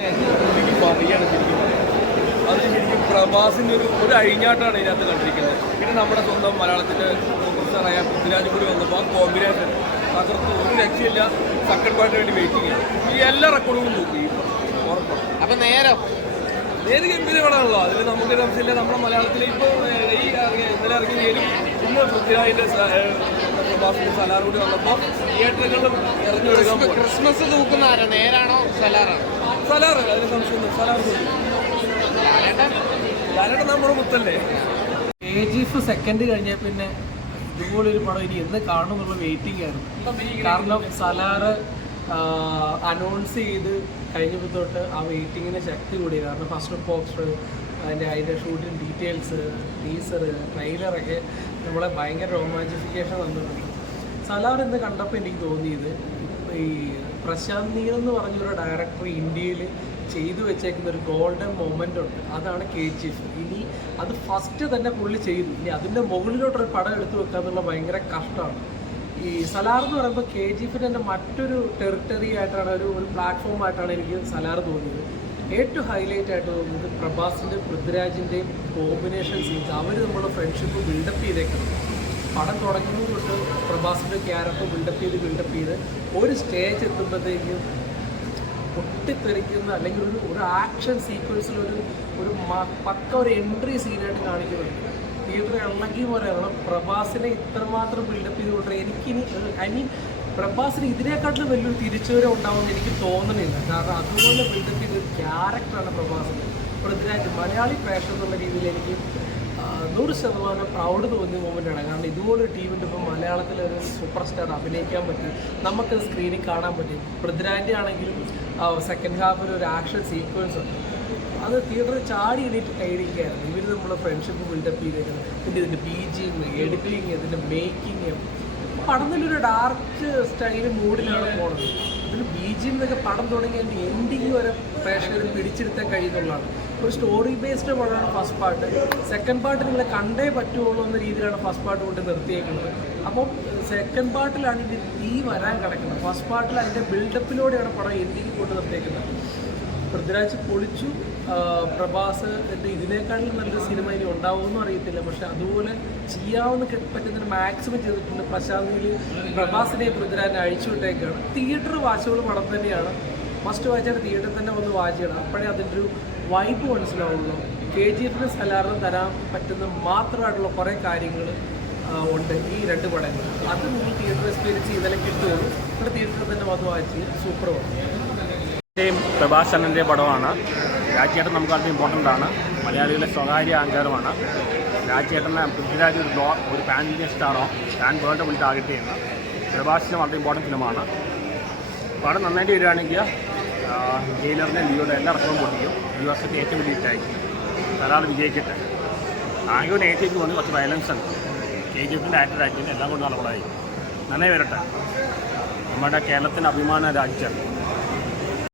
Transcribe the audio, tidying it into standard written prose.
ശരിക്കും പറയുകയാണ് ശരിക്കും അത് ശരിക്കും പ്രഭാസിൻ്റെ ഒരു അഴിഞ്ഞാട്ടാണ് ഇതിനകത്ത് കണ്ടിരിക്കുന്നത്. പിന്നെ നമ്മുടെ സ്വന്തം മലയാളത്തിൻ്റെ സൂപ്പർ സ്റ്റാറായ പൃഥ്വിരാജ് കൂടി വന്നപ്പോൾ ആ കോമ്പിനേഷൻ തകർത്ത് ഒരു രക്ഷയില്ല. സെക്കൻഡ് പാർട്ടിന് വേണ്ടി വെയിറ്റിംഗ് ആണ്. ഈ എല്ലാ റെക്കോർഡും നോക്കി ഉറപ്പാണ്. അപ്പം നേര് ഗംഭീരമാണല്ലോ. അതിൽ നമുക്ക് സംശയമില്ല. നമ്മുടെ മലയാളത്തിൽ ഇപ്പോൾ ഈ ഇന്നലെ ഇറങ്ങിയ ഇന്ന് പൃഥ്വിരാജിൻ്റെ പ്രഭാസിൻ്റെ സലാർ കൂടി വന്നപ്പോൾ തിയേറ്ററുകളിലും ഇറങ്ങി ഒഴുകാൻ ക്രിസ്മസ് തൂക്കുന്ന ആരാ, നേരാണോ സലാറാണോ? സലാറ്, അതിന് സംശയം സലാർ ലാലേട്ടൻ നമ്മുടെ മുത്തല്ലേ. KGF സെക്കൻഡ് കഴിഞ്ഞാൽ പിന്നെ ഇതുപോലൊരു പടം ഇനി എന്ന് കാണും എന്നുള്ള വെയിറ്റിംഗ് ആണ്. കാരണം സലാറ് അനൗൺസ് ചെയ്ത് കഴിഞ്ഞപ്പോൾ തൊട്ട് ആ വെയിറ്റിങ്ങിന് ശക്തി കൂടി. കാരണം ഫസ്റ്റ് പോസ്റ്റർ, അതിൻ്റെ ഷൂട്ടിംഗ് ഡീറ്റെയിൽസ്, ടീസർ, ട്രെയിലറൊക്കെ നമ്മളെ ഭയങ്കര റൊമാൻറ്റിഫിക്കേഷൻ തന്നിട്ടുണ്ട്. സലാർ ഇന്ന് കണ്ടപ്പോൾ എനിക്ക് തോന്നിയത് ഈ പ്രശാന്ത് നീൽ എന്ന് പറഞ്ഞൊരു ഡയറക്ടർ ഇന്ത്യയിൽ ചെയ്തു വെച്ചേക്കുന്ന ഒരു ഗോൾഡൻ മൊമെൻ്റ് ഉണ്ട്. അതാണ് KGF. ഇനി അത് ഫസ്റ്റ് തന്നെ പുള്ളി ചെയ്തു. ഇനി അതിൻ്റെ മുകളിലോട്ടൊരു പടം എടുത്തു വെക്കുക എന്നുള്ള ഭയങ്കര കഷ്ടമാണ്. ഈ സലാർ എന്ന് പറയുമ്പോൾ KGFിൻ്റെ തന്നെ മറ്റൊരു ടെറിട്ടറി ആയിട്ടാണ്, ഒരു പ്ലാറ്റ്ഫോം ആയിട്ടാണ് എനിക്ക് സലാർ തോന്നിയത്. ഏറ്റവും ഹൈലൈറ്റ് ആയിട്ട് തോന്നുന്നത് പ്രഭാസിൻ്റെ പൃഥ്വിരാജിൻ്റെയും കോമ്പിനേഷൻ സീൻസ്. അവർ നമ്മുടെ ഫ്രണ്ട്ഷിപ്പ് ബിൽഡപ്പ് ചെയ്തേക്കുന്നത് പടം തുടങ്ങുന്നത് തൊട്ട് പ്രഭാസിൻ്റെ ക്യാരക്ടർ ബിൽഡപ്പ് ചെയ്ത് ഒരു സ്റ്റേജ് എത്തുമ്പോഴത്തേക്കും പൊട്ടിത്തെറിക്കുന്ന അല്ലെങ്കിൽ ഒരു ആക്ഷൻ സീക്വൻസിൽ ഒരു പക്ക ഒരു എൻട്രി സീനായിട്ട് കാണിക്കുന്നുണ്ട്. തിയേറ്റർ ഇളകി പോലെയാണ് പ്രഭാസിനെ ഇത്രമാത്രം ബിൽഡപ്പ് ചെയ്തുകൊണ്ട് എനിക്കിനി പ്രഭാസിന് ഇതിനെക്കാട്ടിലും വലിയൊരു തിരിച്ചുവരവ് ഉണ്ടാവുമെന്ന് എനിക്ക് തോന്നുന്നില്ല. കാരണം അതുപോലെ ബിൽഡപ്പ് ചെയ്തൊരു ക്യാരക്ടറാണ് പ്രഭാസിന്. പൃഥ്വിരാജ് മലയാളി പ്രേക്ഷകർ എന്നുള്ള രീതിയിൽ എനിക്ക് 100% പ്രൗഡ് തോന്നിയ മൊമെൻ്റാണ്. കാരണം ഇതുപോലൊരു ടീമിൻ്റെ ഇപ്പം മലയാളത്തിലൊരു സൂപ്പർ സ്റ്റാർ അഭിനയിക്കാൻ പറ്റി, നമുക്ക് സ്ക്രീനിൽ കാണാൻ പറ്റി. പൃഥ്വിരാജിൻ്റെ ആണെങ്കിലും സെക്കൻഡ് ഹാഫിൽ ഒരു ആക്ഷൻ സീക്വൻസ് ഉണ്ട്. അത് തിയേറ്ററിൽ ചാടി എണീറ്റ് കൈയടിക്കുകയായിരുന്നു. ഇവർ നമ്മളെ ഫ്രണ്ട്ഷിപ്പ് ബിൽഡപ്പ് ചെയ്തേക്കുന്നത്. പിന്നെ ഇതിൻ്റെ BGM, എഡിറ്റിങ്, ഇതിൻ്റെ മേക്കിങ് പടത്തിലൊരു ഡാർക്ക് സ്റ്റൈൽ മൂഡിലാണ് പോണത്. അതിൽ BGM എന്നൊക്കെ പടം തുടങ്ങി അതിൻ്റെ എൻഡിങ് വരെ പ്രേക്ഷകർ പിടിച്ചിരുത്താൻ കഴിയുന്നുള്ളതാണ്. ഒരു സ്റ്റോറി ബേസ്ഡ് പടമാണ് ഫസ്റ്റ് പാർട്ട്. സെക്കൻഡ് പാർട്ട് നിങ്ങളെ കണ്ടേ പറ്റുള്ളൂ എന്ന രീതിയിലാണ് ഫസ്റ്റ് പാർട്ട് കൊണ്ട് നിർത്തിയേക്കുന്നത്. അപ്പോൾ സെക്കൻഡ് പാർട്ടിലാണ് ഇത് തീ വരാൻ കിടക്കുന്നത്. ഫസ്റ്റ് പാർട്ടിൽ അതിൻ്റെ ബിൽഡപ്പിലൂടെയാണ് പടം എൻഡിങ് കൊണ്ട് നിർത്തിയേക്കുന്നത്. പൃഥ്വിരാജ് പൊളിച്ചു. പ്രഭാസ് ഇതിനേക്കാളും നല്ലൊരു സിനിമ ഇനി ഉണ്ടാവുമെന്നും അറിയത്തില്ല. പക്ഷെ അതുപോലെ ചെയ്യാവുന്ന പറ്റുന്നതിന് മാക്സിമം ചെയ്തിട്ടുണ്ട്. പ്രശാന്തിൽ പ്രഭാസിനെ പൃഥ്വിരാജിനെ അഴിച്ചുവിട്ടേക്കാണ്. തിയേറ്റർ വാച്ചുകൾ പടം തന്നെയാണ്. മസ്റ്റ് വാച്ചാണ് തിയേറ്ററിൽ തന്നെ വന്ന് വാച്ച് ചെയ്യണം. അപ്പോഴേ അതിൻ്റെ ഒരു വൈബ് മനസ്സിലാവുള്ളൂ. KGFന് സലാറിന് തരാൻ പറ്റുന്ന മാത്രമായിട്ടുള്ള കുറേ കാര്യങ്ങൾ ഉണ്ട് ഈ രണ്ട് പടങ്ങൾ. അത് നിങ്ങൾ തിയേറ്റർ എക്സ്പീരിയൻസ് ചെയ്താലേ കിട്ടുള്ളൂ. ഇവിടെ തിയേറ്ററിൽ തന്നെ വന്ന് വാച്ച് ചെയ്യും. സൂപ്പർ പ്രഭാസ് അണ്ണൻ്റെ പടമാണ്. രാജേട്ടൻ നമുക്ക് വളരെ ഇമ്പോർട്ടൻ്റ് ആണ്. മലയാളികളുടെ സ്വകാര്യ അഹങ്കാരമാണ്. രാജേട്ടനെ പൃഥ്വിരാജ് ഒരു പാൻ ഇന്ത്യൻ സ്റ്റാറോ പാൻ വേൾഡ് വിളിച്ച് ടാർഗറ്റ് ചെയ്യുന്ന പ്രഭാസിന് വളരെ ഇമ്പോർട്ടൻറ്റ് ഫിലിമാണ്. പടം നന്നായിട്ട് വരികയാണെങ്കിൽ ജയിലറിൻ്റെ ലിയോയുടെ എല്ലാ റെക്കോർഡും പൊട്ടിക്കും. US ഏറ്റവും വലിയ ഹിറ്റായിരിക്കും. ഒരാൾ വിജയിക്കട്ടെ. ആകെ ഒരു നെഗറ്റീവ് വന്ന് കുറച്ച് വയലൻസ് ഉണ്ട്. KGFിൻ്റെ ആക്ടർ ആക്ടിങ് എല്ലാം കൊണ്ട് നല്ല പടമായി നന്നായി വരട്ടെ. നമ്മുടെ കേരളത്തിൻ്റെ അഭിമാന രാജ്യം